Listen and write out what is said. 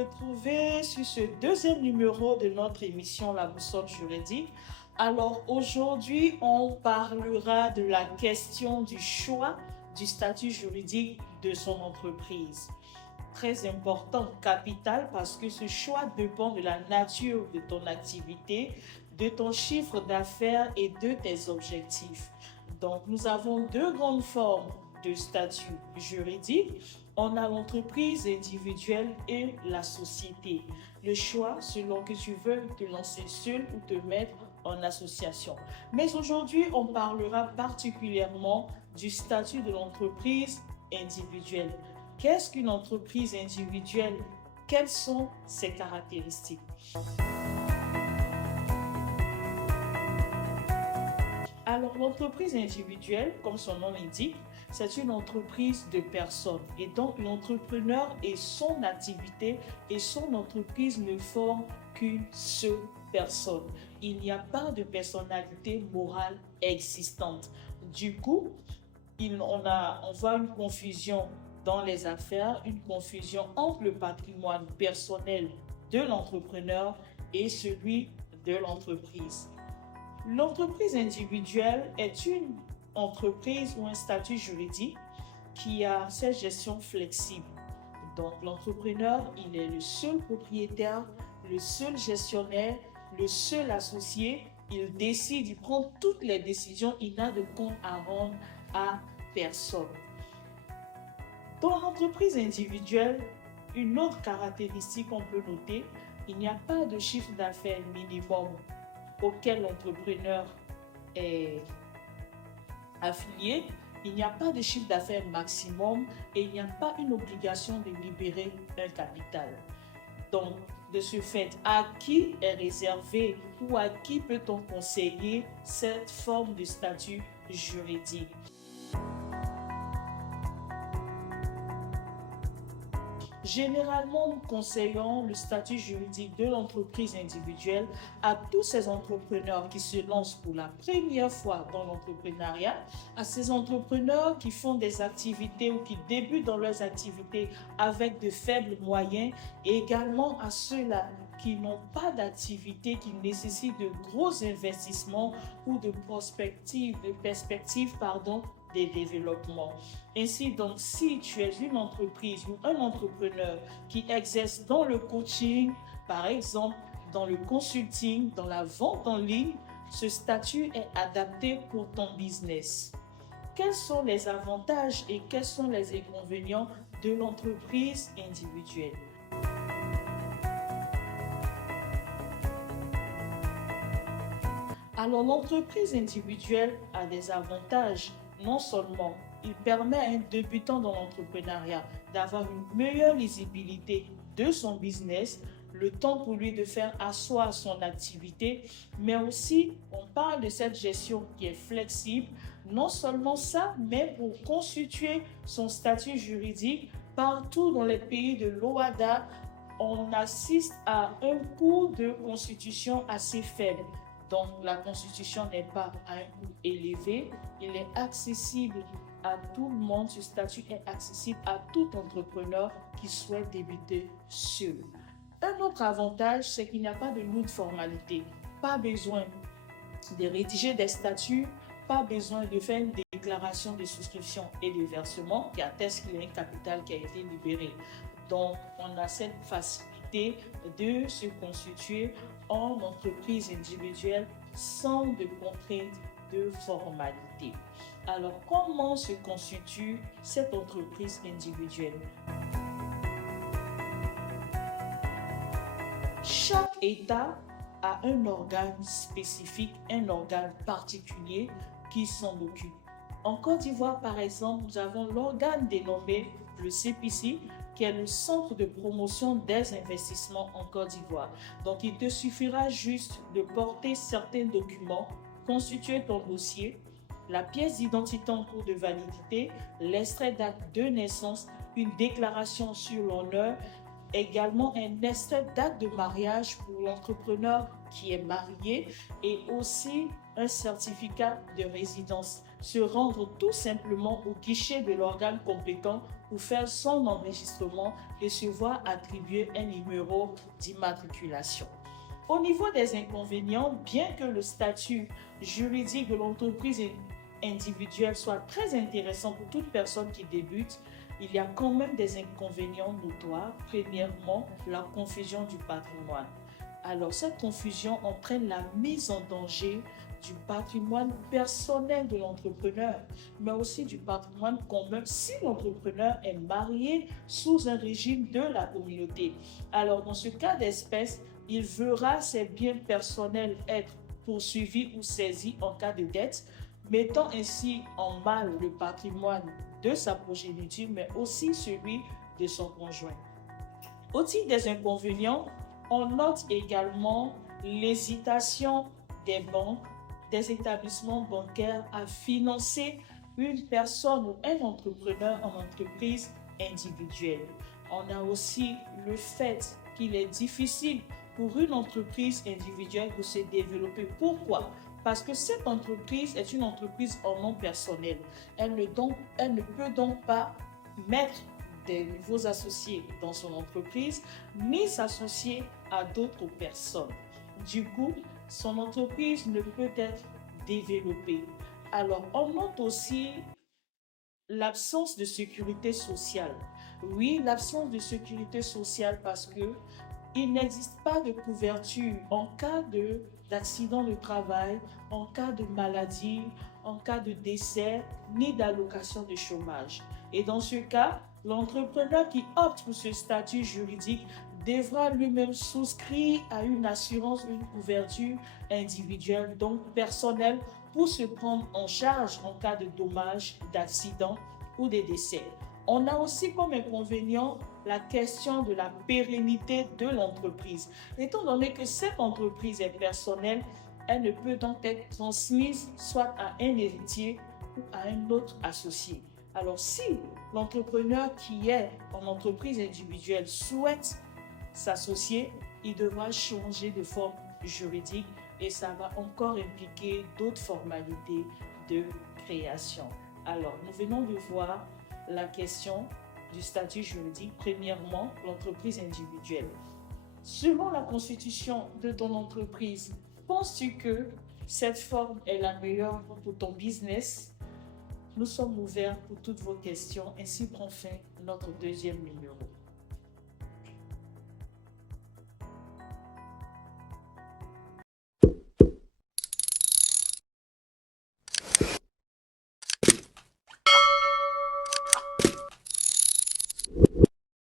retrouver sur ce deuxième numéro de notre émission La Boussole Juridique. Alors aujourd'hui, on parlera de la question du choix du statut juridique de son entreprise. Très important, capital, parce que ce choix dépend de la nature de ton activité, de ton chiffre d'affaires et de tes objectifs. Donc, nous avons deux grandes formes de statut juridique. On a l'entreprise individuelle et la société. Le choix selon que tu veux te lancer seul ou te mettre en association. Mais aujourd'hui, on parlera particulièrement du statut de l'entreprise individuelle. Qu'est-ce qu'une entreprise individuelle? Quelles sont ses caractéristiques? Alors, l'entreprise individuelle, comme son nom l'indique, c'est une entreprise de personnes. Et donc, l'entrepreneur et son activité et son entreprise ne forment qu'une seule personne. Il n'y a pas de personnalité morale existante. Du coup, on voit une confusion dans les affaires, une confusion entre le patrimoine personnel de l'entrepreneur et celui de l'entreprise. L'entreprise individuelle est une entreprise ou un statut juridique qui a cette gestion flexible. Donc, l'entrepreneur, il est le seul propriétaire, le seul gestionnaire, le seul associé. Il décide, il prend toutes les décisions, il n'a de compte à rendre à personne. Dans l'entreprise individuelle, une autre caractéristique qu'on peut noter, il n'y a pas de chiffre d'affaires minimum auquel l'entrepreneur est affilié. Il n'y a pas de chiffre d'affaires maximum et il n'y a pas une obligation de libérer un capital. Donc, de ce fait, à qui est réservé ou à qui peut-on conseiller cette forme de statut juridique? Généralement, nous conseillons le statut juridique de l'entreprise individuelle à tous ces entrepreneurs qui se lancent pour la première fois dans l'entrepreneuriat, à ces entrepreneurs qui font des activités ou qui débutent dans leurs activités avec de faibles moyens et également à ceux-là qui n'ont pas d'activité, qui nécessitent de gros investissements ou de perspectives des développements. Ainsi donc, si tu es une entreprise ou un entrepreneur qui exerce dans le coaching, par exemple, dans le consulting, dans la vente en ligne, ce statut est adapté pour ton business. Quels sont les avantages et quels sont les inconvénients de l'entreprise individuelle? Alors, l'entreprise individuelle a des avantages. Non seulement il permet à un débutant dans l'entrepreneuriat d'avoir une meilleure lisibilité de son business, le temps pour lui de faire asseoir son activité, mais aussi on parle de cette gestion qui est flexible. Non seulement ça, mais pour constituer son statut juridique partout dans les pays de l'OHADA, on assiste à un coût de constitution assez faible. Donc, la constitution n'est pas à un coût élevé, il est accessible à tout le monde. Ce statut est accessible à tout entrepreneur qui souhaite débuter seul. Un autre avantage, c'est qu'il n'y a pas de lourde formalité. Pas besoin de rédiger des statuts, pas besoin de faire une déclaration de souscription et de versement qui atteste qu'il y a un capital qui a été libéré. Donc, on a cette facilité de se constituer en entreprise individuelle sans de contraintes de formalité. Alors, comment se constitue cette entreprise individuelle? Chaque État a un organe spécifique, un organe particulier qui s'en occupe. En Côte d'Ivoire, par exemple, nous avons l'organe dénommé le CPC, qui est le Centre de promotion des investissements en Côte d'Ivoire. Donc, il te suffira juste de porter certains documents, constituer ton dossier, la pièce d'identité en cours de validité, l'extrait d'acte de naissance, une déclaration sur l'honneur, également un extrait d'acte de mariage pour l'entrepreneur qui est marié et aussi un certificat de résidence. se rendre tout simplement au guichet de l'organe compétent pour faire son enregistrement et se voir attribuer un numéro d'immatriculation. Au niveau des inconvénients, bien que le statut juridique de l'entreprise individuelle soit très intéressant pour toute personne qui débute, il y a quand même des inconvénients notoires. Premièrement, la confusion du patrimoine. Alors, cette confusion entraîne la mise en danger du patrimoine personnel de l'entrepreneur, mais aussi du patrimoine commun si l'entrepreneur est marié sous un régime de la communauté. Alors, dans ce cas d'espèce, il verra ses biens personnels être poursuivis ou saisis en cas de dette, mettant ainsi en mal le patrimoine de sa progéniture, mais aussi celui de son conjoint. Au titre des inconvénients, on note également l'hésitation des banques, des établissements bancaires à financer une personne ou un entrepreneur en entreprise individuelle. On a aussi le fait qu'il est difficile pour une entreprise individuelle de se développer. Pourquoi? Parce que cette entreprise est une entreprise en nom personnel. Elle ne peut donc pas mettre des nouveaux associés dans son entreprise, ni s'associer à d'autres personnes. Du coup, son entreprise ne peut être développée. Alors, on note aussi l'absence de sécurité sociale. Oui, l'absence de sécurité sociale parce que il n'existe pas de couverture en cas d'accident de travail, en cas de maladie, en cas de décès, ni d'allocation de chômage. Et dans ce cas, l'entrepreneur qui opte pour ce statut juridique devra lui-même souscrire à une assurance, une couverture individuelle, donc personnelle, pour se prendre en charge en cas de dommages, d'accident ou de décès. On a aussi comme inconvénient la question de la pérennité de l'entreprise. Étant donné que cette entreprise est personnelle, elle ne peut donc être transmise soit à un héritier ou à un autre associé. Alors si l'entrepreneur qui est en entreprise individuelle souhaite s'associer, il devra changer de forme juridique et ça va encore impliquer d'autres formalités de création. Alors, nous venons de voir la question du statut juridique. Premièrement, l'entreprise individuelle. Selon la constitution de ton entreprise, penses-tu que cette forme est la meilleure pour ton business? Nous sommes ouverts pour toutes vos questions. Ainsi prend fin notre deuxième numéro.